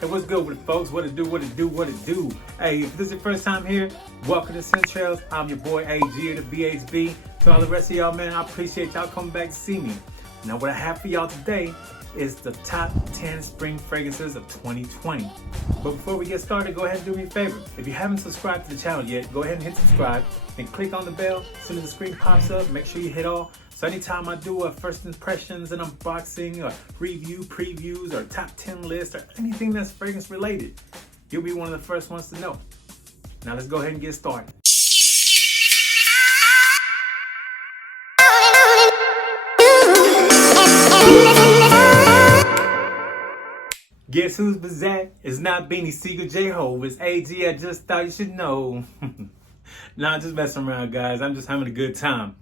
Hey, what's good with it, folks? What it do, what it do, what it do? Hey, if this is your first time here, welcome to Trailz. I'm your boy AG of the BHB. To all the rest of y'all, man, I appreciate y'all coming back to see me. Now, what I have for y'all today is the top 10 spring fragrances of 2020. But before we get started, go ahead and do me a favor. If you haven't subscribed to the channel yet, go ahead and hit subscribe and click on the bell. As soon as the screen pops up, make sure you hit all. So anytime I do a first impressions, an unboxing, or review, previews, or top 10 list, or anything that's fragrance related, you'll be one of the first ones to know. Now let's go ahead and get started. Guess who's back? It's not Beanie Siegel J-Ho. It's AG. I just thought you should know. Nah, just messing around, guys. I'm just having a good time.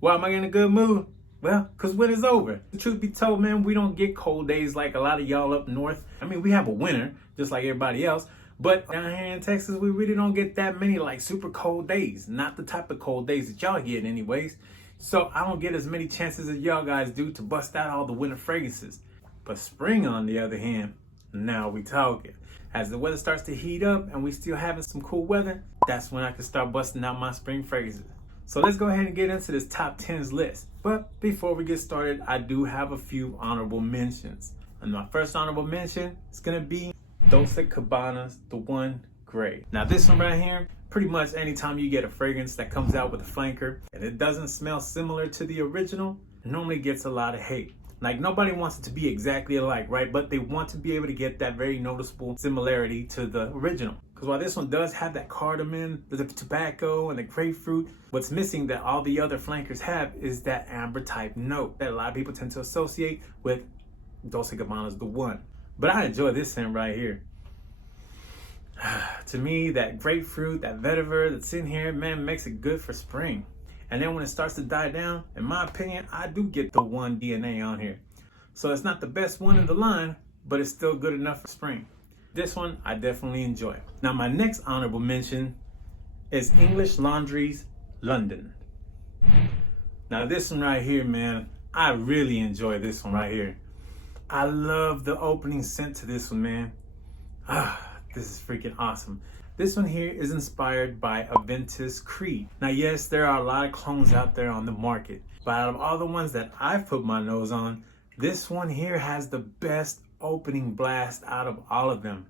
Why am I in a good mood? Well, because winter's over. The truth be told, man, we don't get cold days like a lot of y'all up north. I mean, we have a winter, just like everybody else. But down here in Texas, we really don't get that many like super cold days. Not the type of cold days that y'all get anyways. So I don't get as many chances as y'all guys do to bust out all the winter fragrances. But spring, on the other hand, now we talking. As the weather starts to heat up and we still having some cool weather, that's when I can start busting out my spring fragrances. So let's go ahead and get into this top 10s list. But before we get started, I do have a few honorable mentions. And my first honorable mention is gonna be Dolce & Gabbana's The One Gray. Now this one right here, pretty much anytime you get a fragrance that comes out with a flanker and it doesn't smell similar to the original, it normally gets a lot of hate. Like, nobody wants it to be exactly alike, right? But they want to be able to get that very noticeable similarity to the original. Because while this one does have that cardamom, the tobacco, and the grapefruit, what's missing that all the other flankers have is that amber type note that a lot of people tend to associate with Dolce & Gabbana's The One. But I enjoy this scent right here. To me, that grapefruit, that vetiver that's in here, man, makes it good for spring. And then when it starts to die down, in my opinion, I do get the One DNA on here. So it's not the best one in the line, but it's still good enough for spring. This one, I definitely enjoy. Now, my next honorable mention is English Laundry's London. Now, this one right here, man, I really enjoy this one right here. I love the opening scent to this one, man. This is freaking awesome. This one here is inspired by Aventus Creed. Now, yes, there are a lot of clones out there on the market, but out of all the ones that I've put my nose on, this one here has the best opening blast out of all of them.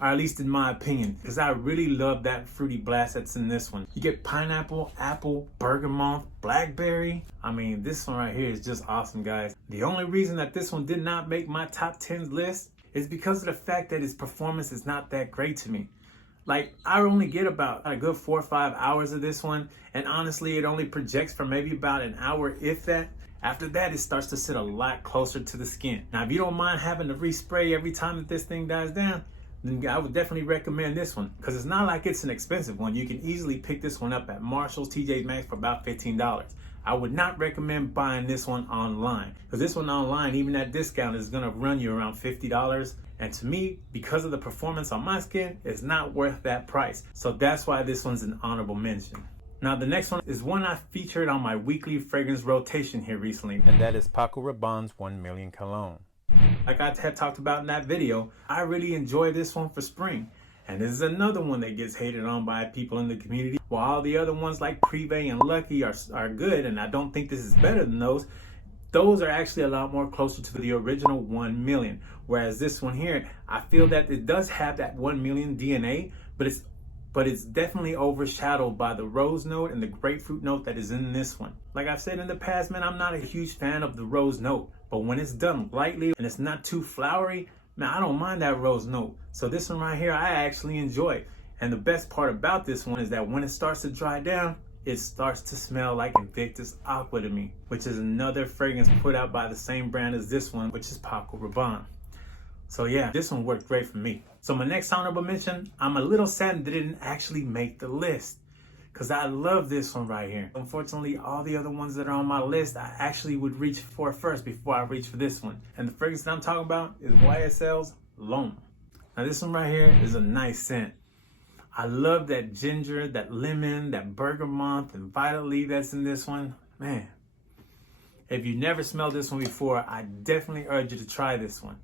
Or at least in my opinion, because I really love that fruity blast that's in this one. You get pineapple, apple, bergamot, blackberry. I mean, this one right here is just awesome, guys. The only reason that this one did not make my top 10 list is because of the fact that its performance is not that great to me. Like, I only get about a good 4 or 5 hours of this one, and honestly, it only projects for maybe about an hour, if that. After that, it starts to sit a lot closer to the skin. Now, if you don't mind having to respray every time that this thing dies down, then I would definitely recommend this one, because it's not like it's an expensive one. You can easily pick this one up at Marshall's, TJ Maxx for about $15. I would not recommend buying this one online, because this one online, even at discount, is gonna run you around $50. And to me, because of the performance on my skin, it's not worth that price. So that's why this one's an honorable mention. Now, the next one is one I featured on my weekly fragrance rotation here recently, and that is Paco Rabanne's 1 Million Cologne. Like I had talked about in that video, I really enjoy this one for spring. And this is another one that gets hated on by people in the community. While all the other ones like Privé and Lucky are good, and I don't think this is better than those are actually a lot more closer to the original 1 million. Whereas this one here, I feel that it does have that 1 million DNA, but it's definitely overshadowed by the rose note and the grapefruit note that is in this one. Like I've said in the past, man, I'm not a huge fan of the rose note, but when it's done lightly and it's not too flowery, man, I don't mind that rose note. So this one right here, I actually enjoy. And the best part about this one is that when it starts to dry down, it starts to smell like Invictus Aqua to me, which is another fragrance put out by the same brand as this one, which is Paco Rabanne. So yeah, this one worked great for me. So my next honorable mention, I'm a little sad that it didn't actually make the list, because I love this one right here. Unfortunately, all the other ones that are on my list, I actually would reach for first before I reach for this one. And the fragrance that I'm talking about is YSL's L'Homme. Now this one right here is a nice scent. I love that ginger, that lemon, that bergamot, and violet leaf that's in this one. Man, if you never smelled this one before, I definitely urge you to try this one.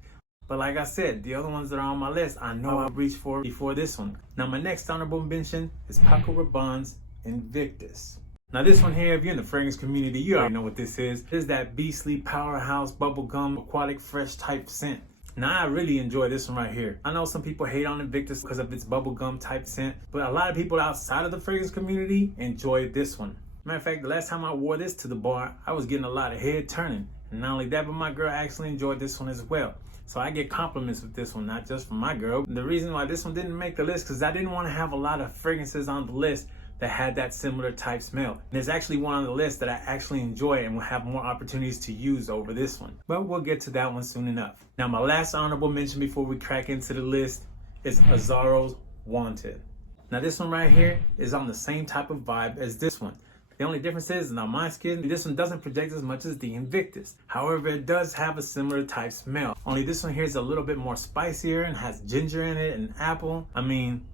But like I said, the other ones that are on my list, I know I'll reach for before this one. Now my next honorable mention is Paco Rabanne's Invictus. Now this one here, if you're in the fragrance community, you already know what this is. This is that beastly powerhouse bubblegum aquatic fresh type scent. Now I really enjoy this one right here. I know some people hate on Invictus because of its bubblegum type scent, but a lot of people outside of the fragrance community enjoy this one. Matter of fact, the last time I wore this to the bar, I was getting a lot of head turning. And not only that, but my girl actually enjoyed this one as well. So I get compliments with this one, not just from my girl. The reason why this one didn't make the list, because I didn't want to have a lot of fragrances on the list that had that similar type smell. And there's actually one on the list that I actually enjoy and will have more opportunities to use over this one. But we'll get to that one soon enough. Now my last honorable mention before we crack into the list is Azzaro's Wanted. Now this one right here is on the same type of vibe as this one. The only difference is, on my skin, this one doesn't project as much as the Invictus. However, it does have a similar type smell. Only this one here is a little bit more spicier and has ginger in it and apple. I mean,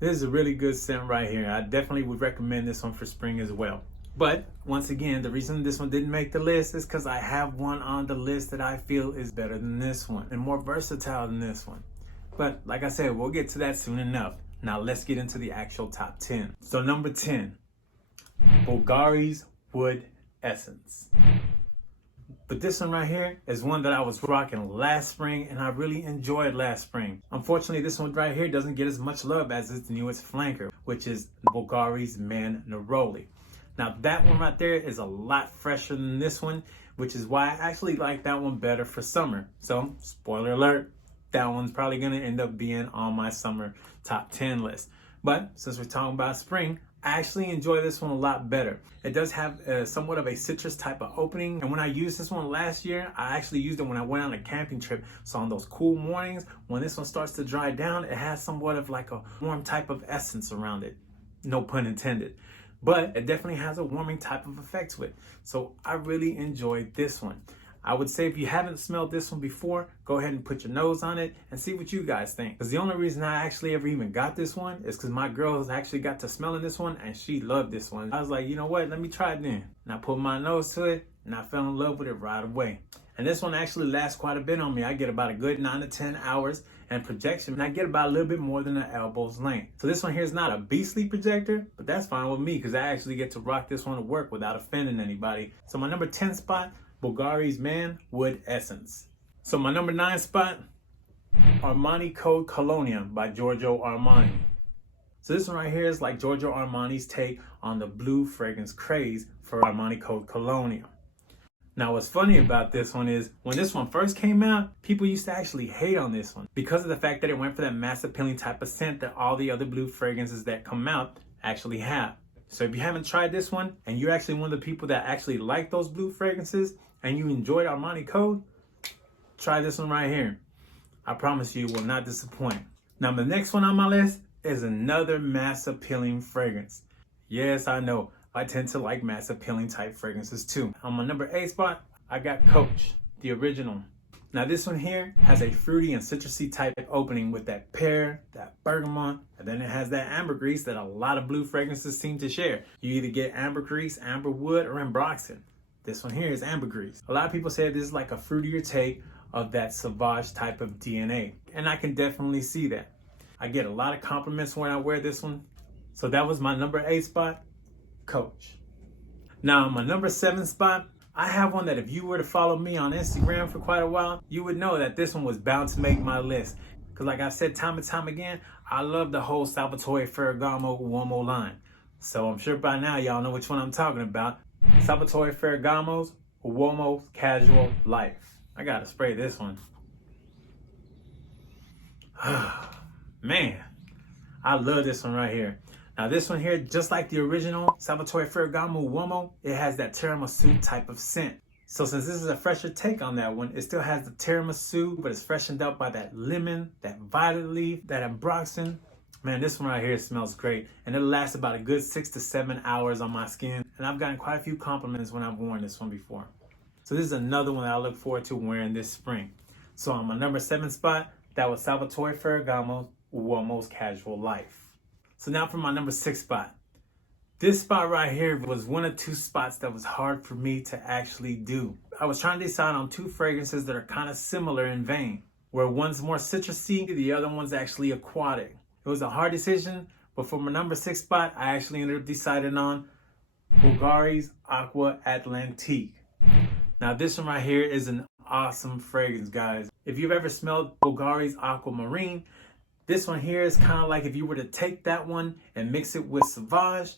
this is a really good scent right here. I definitely would recommend this one for spring as well. But once again, the reason this one didn't make the list is because I have one on the list that I feel is better than this one and more versatile than this one. But like I said, we'll get to that soon enough. Now let's get into the actual top 10. So number 10. Bulgari's Wood Essence. But this one right here is one that I was rocking last spring and I really enjoyed last spring. Unfortunately, this one right here doesn't get as much love as its newest flanker, which is Bulgari's Man Neroli. Now that one right there is a lot fresher than this one, which is why I actually like that one better for summer. So, spoiler alert, that one's probably gonna end up being on my summer top 10 list. But since we're talking about spring, I actually enjoy this one a lot better. It does have somewhat of a citrus type of opening. And when I used this one last year, I actually used it when I went on a camping trip. So on those cool mornings, when this one starts to dry down, it has somewhat of like a warm type of essence around it. No pun intended. But it definitely has a warming type of effect to it. So I really enjoyed this one. I would say if you haven't smelled this one before, go ahead and put your nose on it and see what you guys think. Because the only reason I actually ever even got this one is because my girls actually got to smelling this one and she loved this one. I was like, you know what, let me try it then. And I put my nose to it and I fell in love with it right away. And this one actually lasts quite a bit on me. I get about a good 9 to 10 hours and projection, and I get about a little bit more than an elbow's length. So this one here is not a beastly projector, but that's fine with me because I actually get to rock this one to work without offending anybody. So my number 10 spot, Bulgari's Man Wood Essence. So my number 9 spot, Armani Code Colonia by Giorgio Armani. So this one right here is like Giorgio Armani's take on the blue fragrance craze for Armani Code Colonia. Now what's funny about this one is when this one first came out, people used to actually hate on this one because of the fact that it went for that mass appealing type of scent that all the other blue fragrances that come out actually have. So if you haven't tried this one and you're actually one of the people that actually like those blue fragrances and you enjoyed Armani Code, try this one right here. I promise you will not disappoint. Now the next one on my list is another mass appealing fragrance. Yes, I know. I tend to like mass appealing type fragrances too. On my number 8 spot, I got Coach, the original. Now this one here has a fruity and citrusy type opening with that pear, that bergamot, and then it has that ambergris that a lot of blue fragrances seem to share. You either get ambergris, amberwood, or ambroxan. This one here is ambergris. A lot of people say this is like a fruitier take of that Sauvage type of DNA, and I can definitely see that. I get a lot of compliments when I wear this one. So that was my number 8 spot, Coach. Now my number 7 spot, I have one that if you were to follow me on Instagram for quite a while, you would know that this one was bound to make my list. Because like I said time and time again, I love the whole Salvatore Ferragamo Uomo line. So I'm sure by now y'all know which one I'm talking about. Salvatore Ferragamo's Uomo Casual Life. I gotta spray this one. Man, I love this one right here. Now this one here, just like the original Salvatore Ferragamo Uomo, it has that tiramisu type of scent. So since this is a fresher take on that one, it still has the tiramisu, but it's freshened up by that lemon, that violet leaf, that ambroxan. Man, this one right here smells great. And it'll last about a good 6 to 7 hours on my skin. And I've gotten quite a few compliments when I've worn this one before. So this is another one that I look forward to wearing this spring. So on my number 7 spot, that was Salvatore Ferragamo Uomo's Casual Life. So now for my number 6 spot, This spot right here was one of two spots that was hard for me to actually do. I was trying to decide on two fragrances that are kind of similar in vein, where one's more citrusy, the other one's actually aquatic. It was a hard decision, but for my number 6 spot, I actually ended up deciding on Bulgari's Aqua Atlantique. Now this one right here is an awesome fragrance, guys. If you've ever smelled Bulgari's Aquamarine, this one here is kind of like if you were to take that one and mix it with Sauvage,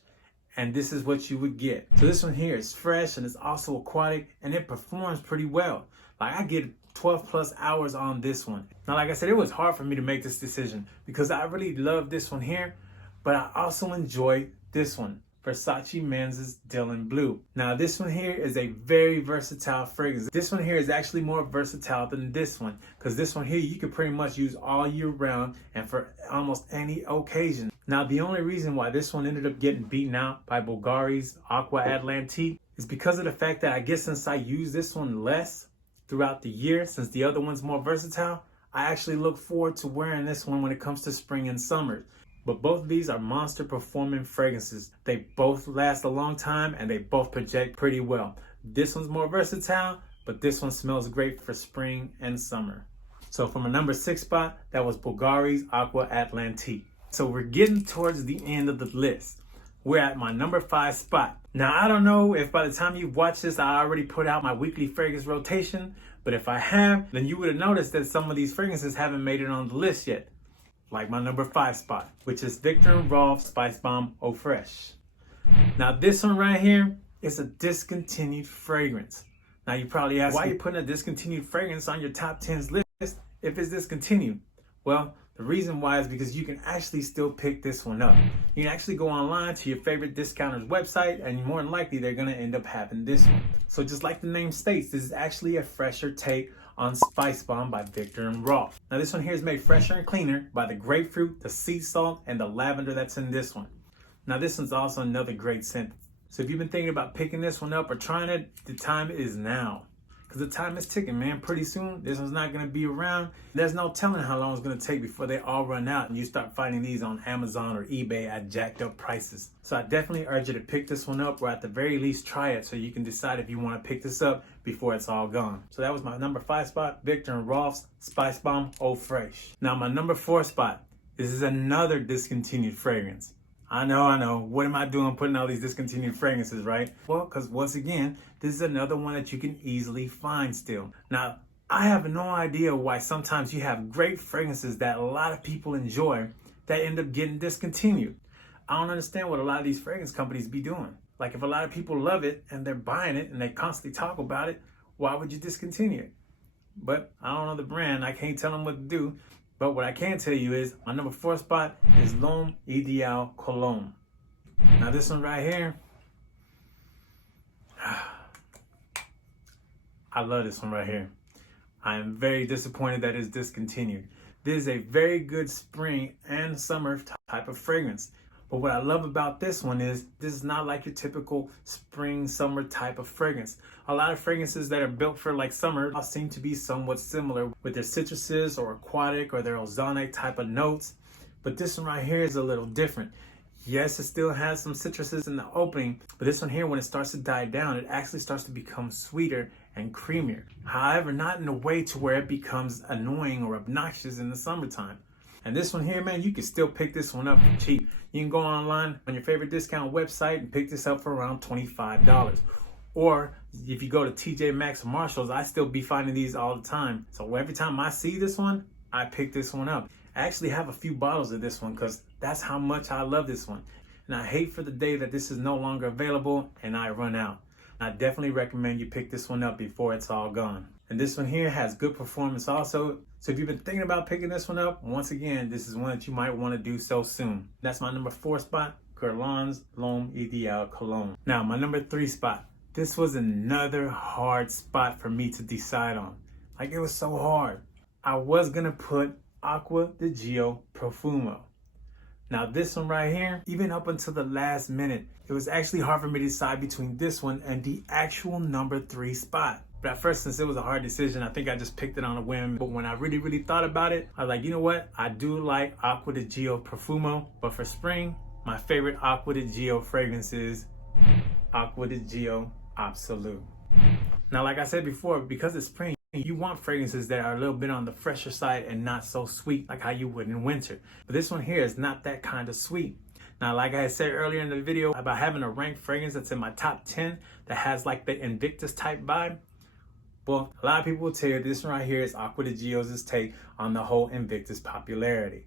and this is what you would get. So this one here is fresh and it's also aquatic, and it performs pretty well. Like, I get 12 plus hours on this one. Now, like I said, it was hard for me to make this decision because I really love this one here, but I also enjoy this one, Versace Men's Dylan Blue. Now this one here is a very versatile fragrance. This one here is actually more versatile than this one, because this one here you can pretty much use all year round and for almost any occasion. Now the only reason why this one ended up getting beaten out by Bulgari's Aqua Atlantique is because of the fact that I guess since I use this one less throughout the year, since the other one's more versatile, I actually look forward to wearing this one when it comes to spring and summer. But both of these are monster performing fragrances. They both last a long time and they both project pretty well. This one's more versatile, but this one smells great for spring and summer. So for my number 6 spot, that was Bulgari's Aqua Atlantique. So we're getting towards the end of the list. We're at my number 5 spot. Now I don't know if by the time you watch this, I already put out my weekly fragrance rotation, but if I have, then you would have noticed that some of these fragrances haven't made it on the list yet. Like my number 5 spot, which is Viktor & Rolf Spice Bomb Eau Fraiche. Now this one right here is a discontinued fragrance. Now you probably ask, why are you putting a discontinued fragrance on your top 10s list if it's discontinued? Well, the reason why is because you can actually still pick this one up. You can actually go online to your favorite discounter's website, and more than likely they're gonna end up having this one. So just like the name states, this is actually a fresher take on Spice Bomb by Viktor & Rolf. Now this one here is made fresher and cleaner by the grapefruit, the sea salt, and the lavender that's in this one. Now this one's also another great scent. So if you've been thinking about picking this one up or trying it, the time is now. Because the time is ticking, man. Pretty soon, this one's not going to be around. There's no telling how long it's going to take before they all run out and you start finding these on Amazon or eBay at jacked up prices. So I definitely urge you to pick this one up, or at the very least try it so you can decide if you want to pick this up before it's all gone. So that was my number 5 spot, Viktor & Rolf's Spice Bomb Eau Fraiche. Now my number 4 spot, this is another discontinued fragrance. I know. What am I doing putting all these discontinued fragrances, right? Well, because once again, this is another one that you can easily find still. Now, I have no idea why sometimes you have great fragrances that a lot of people enjoy that end up getting discontinued. I don't understand what a lot of these fragrance companies be doing. Like, if a lot of people love it and they're buying it and they constantly talk about it, why would you discontinue it? But I don't know the brand. I can't tell them what to do. But what I can tell you is my number 4 spot is L'Homme Ideal Cologne. Now this one right here, I love this one right here. I am very disappointed that it's discontinued. This is a very good spring and summer type of fragrance. But what I love about this one is this is not like your typical spring, summer type of fragrance. A lot of fragrances that are built for like summer all seem to be somewhat similar with their citruses or aquatic or their ozonic type of notes. But this one right here is a little different. Yes, it still has some citruses in the opening, but this one here, when it starts to die down, it actually starts to become sweeter and creamier. However, not in a way to where it becomes annoying or obnoxious in the summertime. And this one here, man, you can still pick this one up for cheap. You can go online on your favorite discount website and pick this up for around $25. Or if you go to TJ Maxx or Marshalls, I still be finding these all the time. So every time I see this one, I pick this one up. I actually have a few bottles of this one because that's how much I love this one. And I hate for the day that this is no longer available and I run out. I definitely recommend you pick this one up before it's all gone. And this one here has good performance also. So if you've been thinking about picking this one up, once again, this is one that you might want to do so soon. That's my number 4 spot, Guerlain's L'Homme Ideal Cologne. Now, my number 3 spot. This was another hard spot for me to decide on. Like, it was so hard. I was going to put Acqua di Gio Profumo. Now this one right here, even up until the last minute, it was actually hard for me to decide between this one and the actual number 3 spot. But at first, since it was a hard decision, I think I just picked it on a whim. But when I really thought about it, I was like, you know what? I do like Acqua di Gio Profumo, but for spring, my favorite Aqua di Gio fragrance is Aqua di Gio Absolute. Now, like I said before, because it's spring, you want fragrances that are a little bit on the fresher side and not so sweet like how you would in winter. But this one here is not that kind of sweet. Now, like I said earlier in the video about having a ranked fragrance that's in my top 10 that has like the Invictus type vibe, well, a lot of people will tell you this one right here is Aqua di Gio's take on the whole Invictus popularity.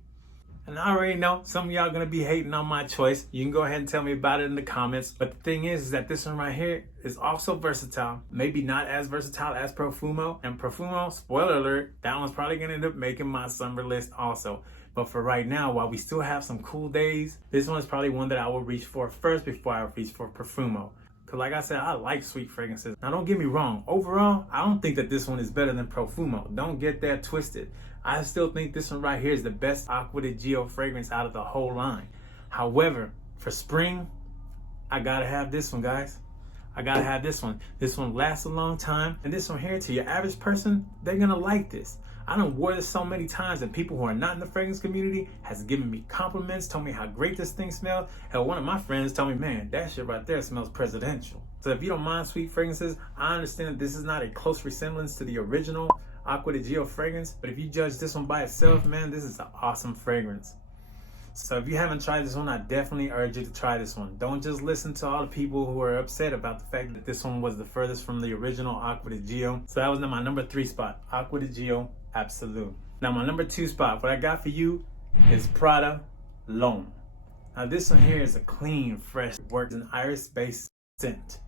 And I already know some of y'all gonna be hating on my choice. You can go ahead and tell me about it in the comments. But the thing is that this one right here is also versatile. Maybe not as versatile as Profumo. And Profumo, spoiler alert, that one's probably gonna end up making my summer list also. But for right now, while we still have some cool days, this one is probably one that I will reach for first before I reach for Profumo. Because like I said, I like sweet fragrances. Now don't get me wrong, overall, I don't think that this one is better than Profumo. Don't get that twisted. I still think this one right here is the best Aqua di Gio fragrance out of the whole line. However, for spring, I gotta have this one, guys. I gotta have this one. This one lasts a long time. And this one here, to your average person, they're gonna like this. I done wore this so many times, and people who are not in the fragrance community has given me compliments, told me how great this thing smells. Hell, one of my friends told me, man, that shit right there smells presidential. So if you don't mind sweet fragrances, I understand that this is not a close resemblance to the original Aqua di Gio fragrance, but if you judge this one by itself, man, this is an awesome fragrance. So if you haven't tried this one, I definitely urge you to try this one. Don't just listen to all the people who are upset about the fact that this one was the furthest from the original Aqua di Gio. So that was my number 3 spot, Aqua di Gio Absolute. Now my number 2 spot, what I got for you is Prada L'Homme. Now this one here is a clean, fresh, works an iris-based scent.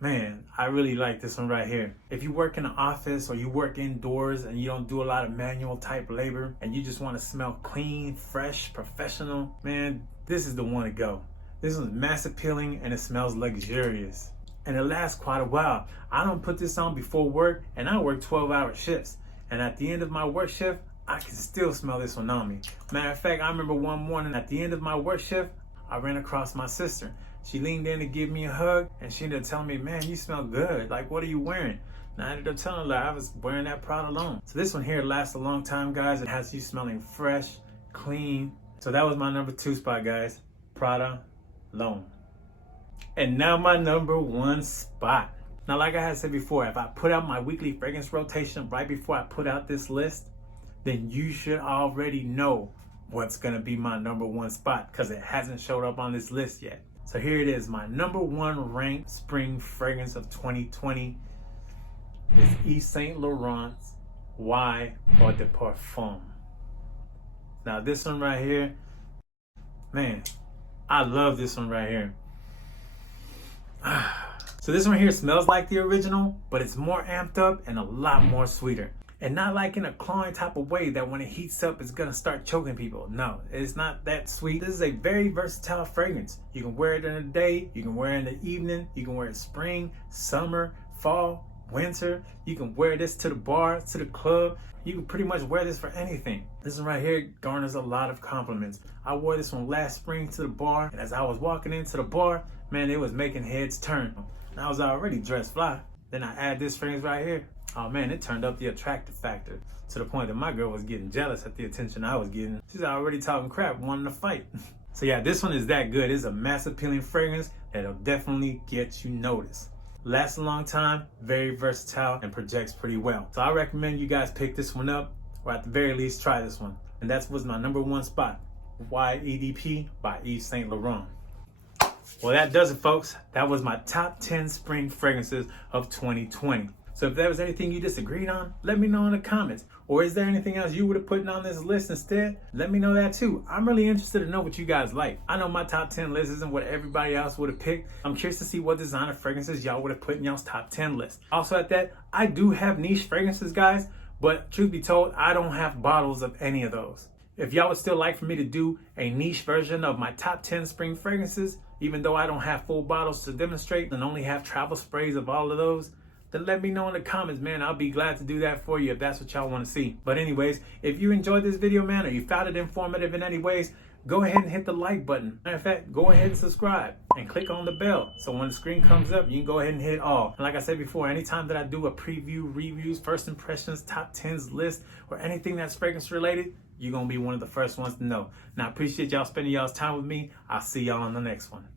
Man, I really like this one right here. If you work in an office or you work indoors and you don't do a lot of manual type labor and you just want to smell clean, fresh, professional, man, this is the one to go. This one's mass appealing and it smells luxurious. And it lasts quite a while. I don't put this on before work and I work 12-hour shifts. And at the end of my work shift, I can still smell this one on me. Matter of fact, I remember one morning at the end of my work shift, I ran across my sister. She leaned in to give me a hug, and she ended up telling me, man, you smell good. Like, what are you wearing? And I ended up telling her I was wearing that Prada L'Homme. So this one here lasts a long time, guys. It has you smelling fresh, clean. So that was my number 2 spot, guys. Prada L'Homme. And now my number 1 spot. Now, like I had said before, if I put out my weekly fragrance rotation right before I put out this list, then you should already know what's gonna be my number 1 spot because it hasn't showed up on this list yet. So here it is, my number 1 ranked spring fragrance of 2020 is Yves Saint Laurent's Y Eau de Parfum. Now this one right here, man, I love this one right here. So this one here smells like the original, but it's more amped up and a lot more sweeter. And not like in a clawing type of way that when it heats up, it's gonna start choking people. No, it's not that sweet. This is a very versatile fragrance. You can wear it in the day, you can wear it in the evening, you can wear it spring, summer, fall, winter. You can wear this to the bar, to the club. You can pretty much wear this for anything. This one right here garners a lot of compliments. I wore this one last spring to the bar, and as I was walking into the bar, man, it was making heads turn. And I was already dressed fly. Then I add this fragrance right here. Oh man, it turned up the attractive factor to the point that my girl was getting jealous at the attention I was getting. She's already talking crap, wanting to fight. So yeah, this one is that good. It's a mass appealing fragrance that'll definitely get you noticed. Lasts a long time, very versatile, and projects pretty well. So I recommend you guys pick this one up, or at the very least try this one. And that was my number 1 spot, YEDP by Yves Saint Laurent. Well, that does it, folks. That was my top 10 spring fragrances of 2020. So if there was anything you disagreed on, let me know in the comments. Or is there anything else you would have put on this list instead? Let me know that too. I'm really interested to know what you guys like. I know my top 10 list isn't what everybody else would have picked. I'm curious to see what designer fragrances y'all would have put in y'all's top 10 list. Also at that, I do have niche fragrances, guys, but truth be told, I don't have bottles of any of those. If y'all would still like for me to do a niche version of my top 10 spring fragrances, even though I don't have full bottles to demonstrate and only have travel sprays of all of those, then let me know in the comments, man. I'll be glad to do that for you if that's what y'all want to see. But anyways, if you enjoyed this video, man, or you found it informative in any ways, go ahead and hit the like button. Matter of fact, go ahead and subscribe and click on the bell. So when the screen comes up, you can go ahead and hit all. And like I said before, anytime that I do a preview, reviews, first impressions, top 10s list, or anything that's fragrance related, you're going to be one of the first ones to know. Now, I appreciate y'all spending y'all's time with me. I'll see y'all on the next one.